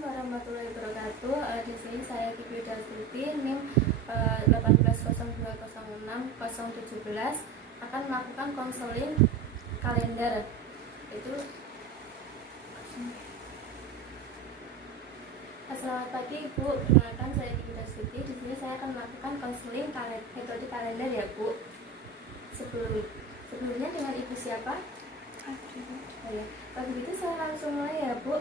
Assalamualaikum warahmatullahi wabarakatuh. Di sini saya Kiki Dastuti, NIM 180206017 akan melakukan konseling kalender. Selamat pagi Ibu, perkenalkan saya Kiki Dastuti. Di sini saya akan melakukan konseling metode kalender ya Bu. Sebelumnya dengan Ibu siapa? Oh ya, kalau begitu saya langsung mulai ya Bu.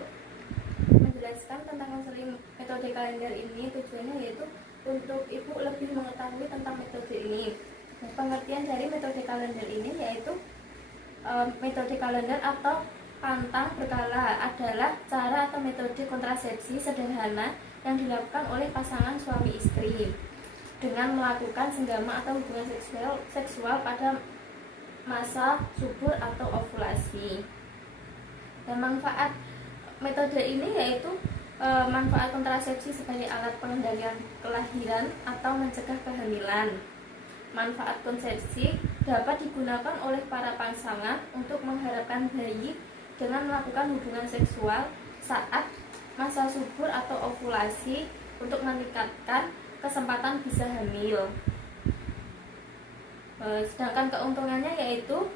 Menjelaskan tentang konseling metode kalender ini, tujuannya yaitu untuk Ibu lebih mengetahui tentang metode ini. Nah, pengertian dari metode kalender ini yaitu metode kalender atau pantang berkala adalah cara atau metode kontrasepsi sederhana yang dilakukan oleh pasangan suami istri dengan melakukan senggama atau hubungan seksual pada masa subur atau ovulasi. Dan manfaat metode ini yaitu manfaat kontrasepsi sebagai alat pengendalian kelahiran atau mencegah kehamilan. Manfaat konsepsi dapat digunakan oleh para pasangan untuk mengharapkan bayi dengan melakukan hubungan seksual saat masa subur atau ovulasi untuk meningkatkan kesempatan bisa hamil. Sedangkan keuntungannya yaitu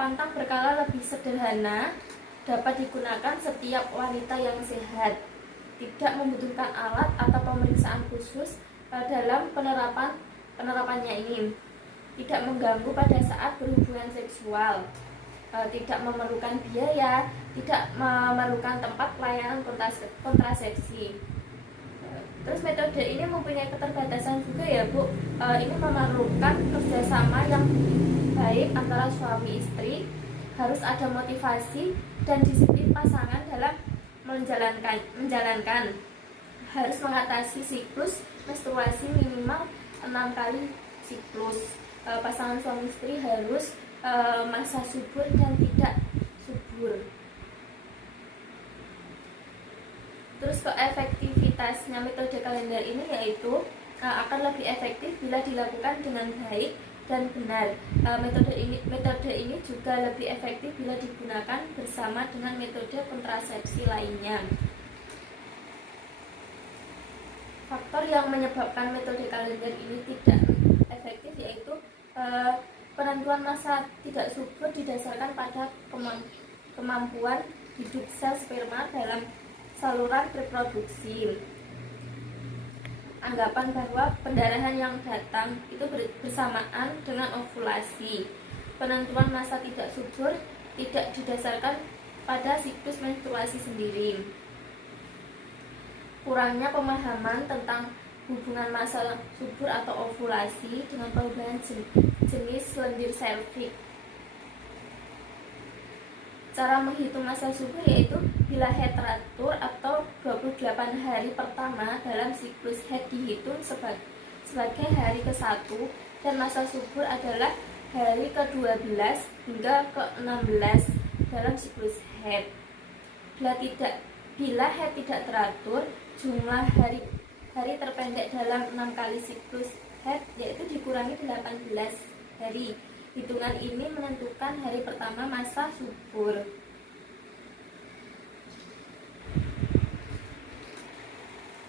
pantang berkala lebih sederhana, dapat digunakan setiap wanita yang sehat, tidak membutuhkan alat atau pemeriksaan khusus dalam penerapannya ini, tidak mengganggu pada saat berhubungan seksual, tidak memerlukan biaya, tidak memerlukan tempat pelayanan kontrasepsi. Terus metode ini mempunyai keterbatasan juga ya Bu. Ini memerlukan kerjasama yang baik antara suami istri, harus ada motivasi dan disiplin pasangan dalam menjalankan. Harus mengatasi siklus menstruasi minimal 6 kali siklus. Pasangan suami istri harus masa subur dan tidak subur. Terus efektivitasnya metode kalender ini yaitu akan lebih efektif bila dilakukan dengan baik dan benar. Metode ini juga lebih efektif bila digunakan bersama dengan metode kontrasepsi lainnya. Faktor yang menyebabkan metode kalender ini tidak efektif yaitu penentuan masa tidak subur didasarkan pada kemampuan hidup sel sperma dalam saluran reproduksi. Anggapan bahwa pendarahan yang datang itu bersamaan dengan ovulasi. Penentuan masa tidak subur tidak didasarkan pada siklus menstruasi sendiri. Kurangnya pemahaman tentang hubungan masa subur atau ovulasi dengan perubahan jenis lendir serviks. Cara menghitung masa subur yaitu bila head teratur atau 28 hari pertama dalam siklus head dihitung sebagai hari ke-1 dan masa subur adalah hari ke-12 hingga ke-16 dalam siklus head. Bila head tidak teratur, jumlah hari terpendek dalam 6 kali siklus head yaitu dikurangi 18 hari. Hitungan ini menentukan hari pertama masa subur.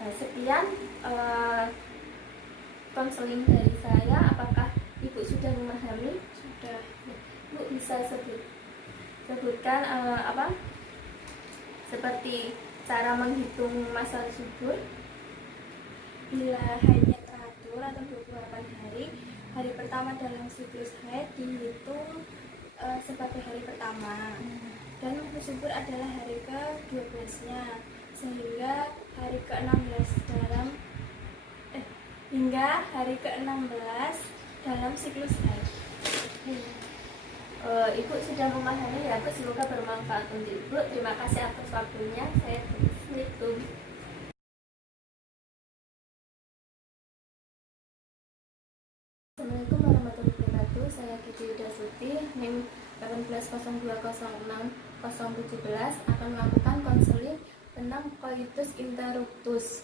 Nah, sekian konseling dari saya. Apakah Ibu sudah memahami? Sudah. Ibu bisa sebutkan seperti cara menghitung masa subur? Bila haidnya teratur atau 28 hari, hari pertama dalam siklus haid dihitung sebagai hari pertama, dan masa subur adalah hari ke-12-nya, sehingga hari ke-16 hingga hari ke-16 dalam siklus haid. Ibu sudah memahami ya Bu, semoga bermanfaat untuk Ibu. Terima kasih atas waktunya. Saya Assalamualaikum. Assalamualaikum warahmatullahi wabarakatuh. Saya Kiki Dastuti, NIM 180206017 akan melakukan konseling tentang coitus interruptus.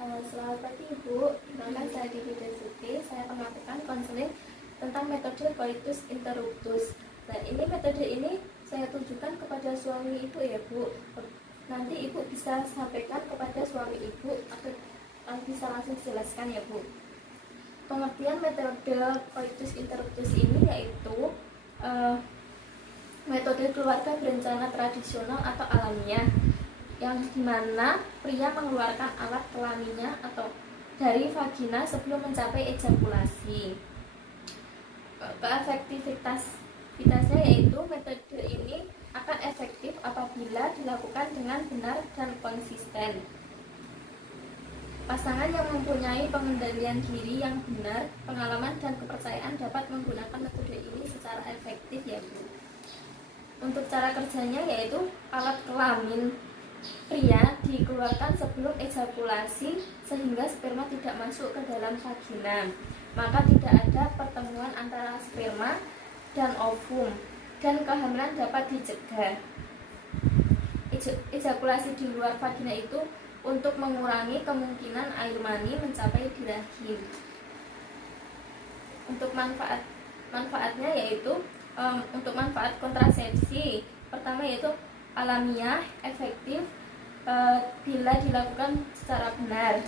Selamat pagi Ibu, nama saya Kiki Dastuti. Saya akan melakukan konseling tentang metode coitus interruptus. Nah, metode ini saya tujukan kepada suami Ibu ya Bu. nanti ibu bisa sampaikan kepada suami ibu atau bisa langsung jelaskan ya Bu. Pengertian metode coitus interruptus ini yaitu metode keluarga berencana tradisional atau alamiah, yang dimana pria mengeluarkan alat kelaminnya atau dari vagina sebelum mencapai ejakulasi. Keefektivitasnya yaitu metode ini akan efektif apabila dilakukan dengan benar dan konsisten. Pasangan yang mempunyai pengendalian diri yang benar, pengalaman dan kepercayaan dapat menggunakan metode ini secara efektif ya Bu. Untuk cara kerjanya yaitu alat kelamin pria dikeluarkan sebelum ejakulasi sehingga sperma tidak masuk ke dalam vagina. Maka tidak ada pertemuan antara sperma dan ovum dan kehamilan dapat dicegah. Ejakulasi di luar vagina itu untuk mengurangi kemungkinan air mani mencapai di rahim. Untuk manfaatnya yaitu untuk manfaat kontrasepsi, pertama yaitu alamiah, efektif bila dilakukan secara benar,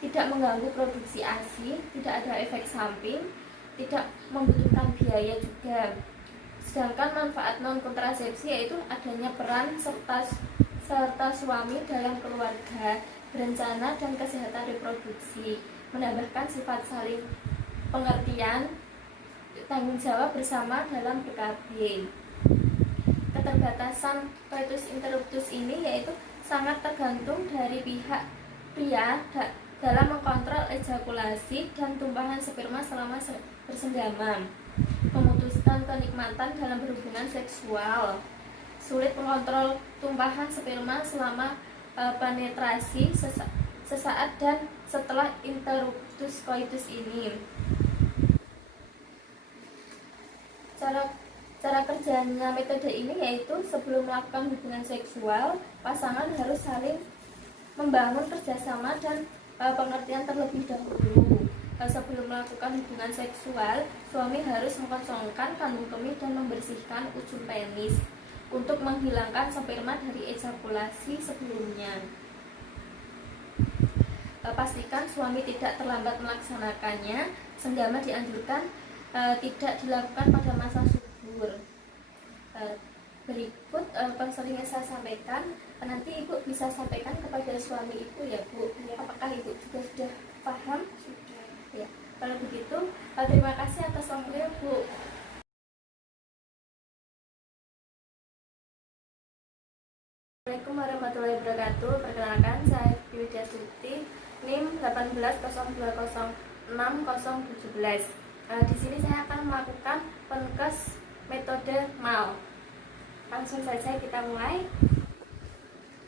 tidak mengganggu produksi ASI, tidak ada efek samping, tidak membutuhkan biaya juga. Sedangkan manfaat non kontrasepsi yaitu adanya peran serta suami dalam keluarga berencana dan kesehatan reproduksi, menambahkan sifat saling pengertian, tanggung jawab bersama dalam BKB. Keterbatasan coitus interruptus ini yaitu sangat tergantung dari pihak pria dalam mengkontrol ejakulasi dan tumpahan sperma selama bersenggama, memutuskan kenikmatan dalam berhubungan seksual, sulit mengontrol tumpahan sperma selama penetrasi sesaat dan setelah interruptus coitus ini. Cara kerjanya metode ini yaitu sebelum melakukan hubungan seksual, pasangan harus saling membangun kerjasama dan pengertian terlebih dahulu. Sebelum melakukan hubungan seksual, suami harus mengosongkan kandung kemih dan membersihkan ujung penis untuk menghilangkan sperma dari ejakulasi sebelumnya. Pastikan suami tidak terlambat melaksanakannya. Senggama dianjurkan tidak dilakukan pada masa subur. Berikut konseling yang saya sampaikan, nanti ibu bisa sampaikan kepada suami ibu ya Bu. Apakah ibu juga sudah paham? Sudah. Ya. Kalau begitu, terima kasih atas waktunya Bu. Assalamualaikum warahmatullahi wabarakatuh. Perkenalkan, saya Widya Suti, NIM 182006017. Di sini saya akan melakukan penkes metode MAL. Langsung saja kita mulai.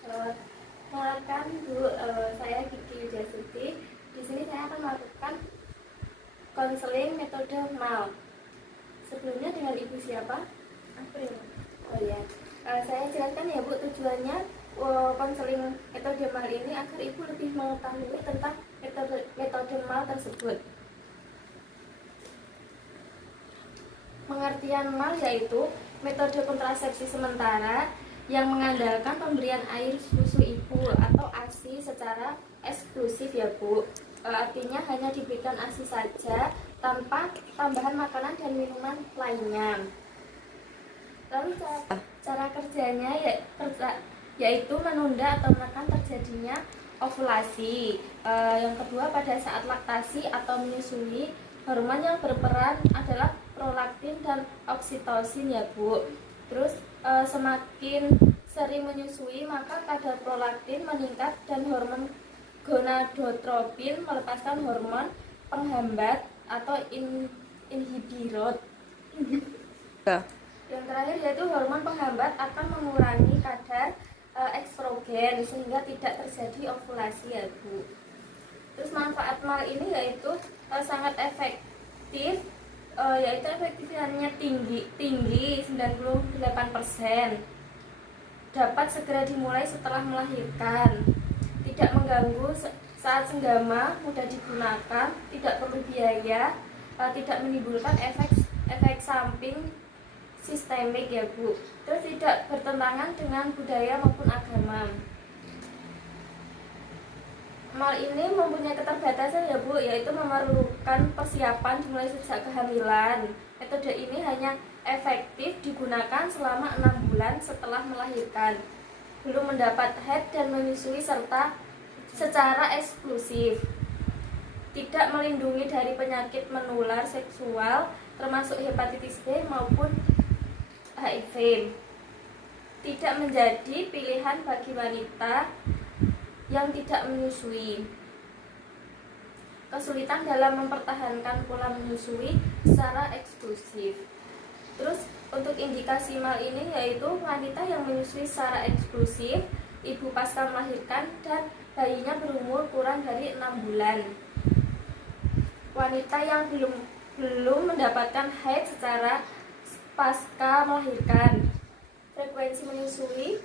Perkenalkan Bu, saya Kiki Widya Suti. Di sini saya akan melakukan konseling metode MAL. Sebelumnya dengan Ibu siapa? April. Oh ya. Saya jelaskan ya Bu, tujuannya konseling metode MAL ini agar Ibu lebih mengetahui tentang metode MAL tersebut. Pengertian MAL yaitu metode kontrasepsi sementara yang mengandalkan pemberian air susu ibu atau ASI secara eksklusif ya Bu. Artinya hanya diberikan ASI saja tanpa tambahan makanan dan minuman lainnya. Lalu cara kerjanya yaitu menunda atau menekan terjadinya ovulasi. Yang kedua, pada saat laktasi atau menyusui, hormon yang berperan adalah prolaktin dan oksitosin ya Bu. Terus semakin sering menyusui maka kadar prolaktin meningkat dan hormon gonadotropin melepaskan hormon penghambat atau inhibirot. Yang terakhir yaitu hormon penghambat akan mengurangi kadar estrogen sehingga tidak terjadi ovulasi ya Bu. Terus manfaat MAL ini yaitu sangat efektif, yaitu efektivitasnya tinggi 98%. Dapat segera dimulai setelah melahirkan, tidak mengganggu saat senggama, mudah digunakan, tidak perlu biaya, tidak menimbulkan efek samping sistemik ya Bu. Terus tidak bertentangan dengan budaya maupun agama. mal ini mempunyai keterbatasan ya Bu, yaitu memerlukan persiapan dimulai sejak kehamilan. Metode ini hanya efektif digunakan selama 6 bulan setelah melahirkan, belum mendapat haid dan menyusui serta secara eksklusif. Tidak melindungi dari penyakit menular seksual termasuk hepatitis B maupun HIV. Tidak menjadi pilihan bagi wanita yang tidak menyusui. Kesulitan dalam mempertahankan pola menyusui secara eksklusif. Terus untuk indikasi mal ini yaitu wanita yang menyusui secara eksklusif, ibu pasca melahirkan dan bayinya berumur kurang dari 6 bulan. Wanita yang belum mendapatkan haid secara pasca melahirkan. Frekuensi menyusui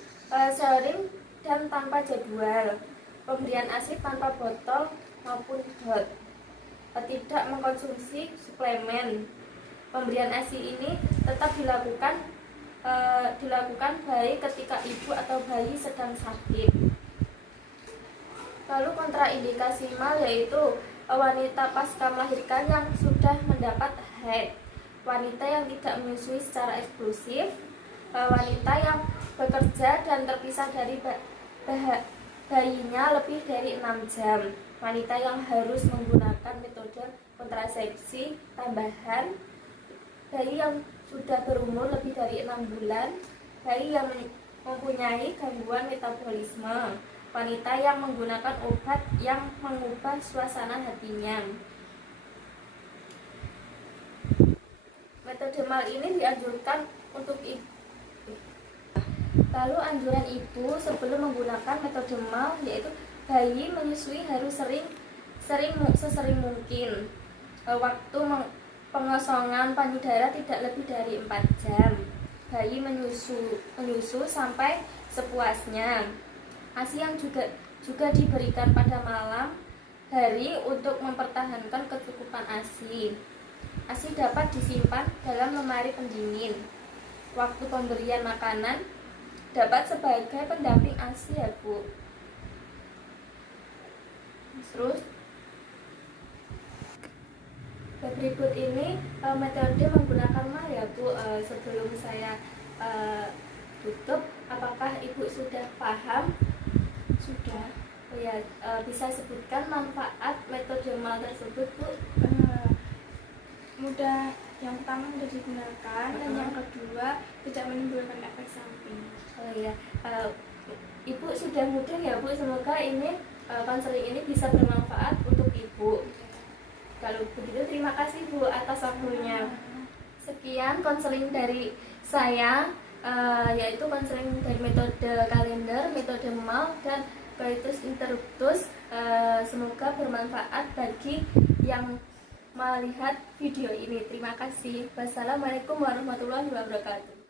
sering dan tanpa jadwal. Pemberian ASI tanpa botol maupun dot. Tidak mengkonsumsi suplemen. Pemberian ASI ini tetap dilakukan baik ketika ibu atau bayi sedang sakit. Lalu kontraindikasi mal yaitu wanita pasca melahirkan yang sudah mendapat haid, wanita yang tidak menyusui secara eksklusif, wanita yang bekerja dan terpisah dari bayinya lebih dari 6 jam, wanita yang harus menggunakan metode kontrasepsi tambahan, bayi yang sudah berumur lebih dari 6 bulan, bayi yang mempunyai gangguan metabolisme, wanita yang menggunakan obat yang mengubah suasana hatinya. Metode mal ini dianjurkan untuk ibu. Lalu anjuran ibu sebelum menggunakan metode mal yaitu bayi menyusui harus sesering mungkin. Waktu pengosongan payudara tidak lebih dari 4 jam. Bayi menyusu sampai sepuasnya. ASI yang juga diberikan pada malam hari untuk mempertahankan kecukupan ASI. ASI dapat disimpan dalam lemari pendingin. Waktu pemberian makanan dapat sebagai pendamping ASI ya Bu. Terus berikut ini metode menggunakan mal ya Bu. Sebelum saya tutup, apakah Ibu sudah paham? Sudah. Oh ya, bisa sebutkan manfaat metode mal tersebut Bu? Mudah, yang pertama mudah digunakan, dan yang kedua tidak menimbulkan efek samping. Oh iya, Ibu sudah mudah ya Bu, semoga ini konseling ini bisa bermanfaat untuk Ibu. Kalau begitu terima kasih Bu atas waktunya. Sekian konseling dari saya, yaitu konseling dari metode kalender, metode mal, dan coitus interruptus. Semoga bermanfaat bagi yang melihat video ini. Terima kasih. Wassalamualaikum warahmatullahi wabarakatuh.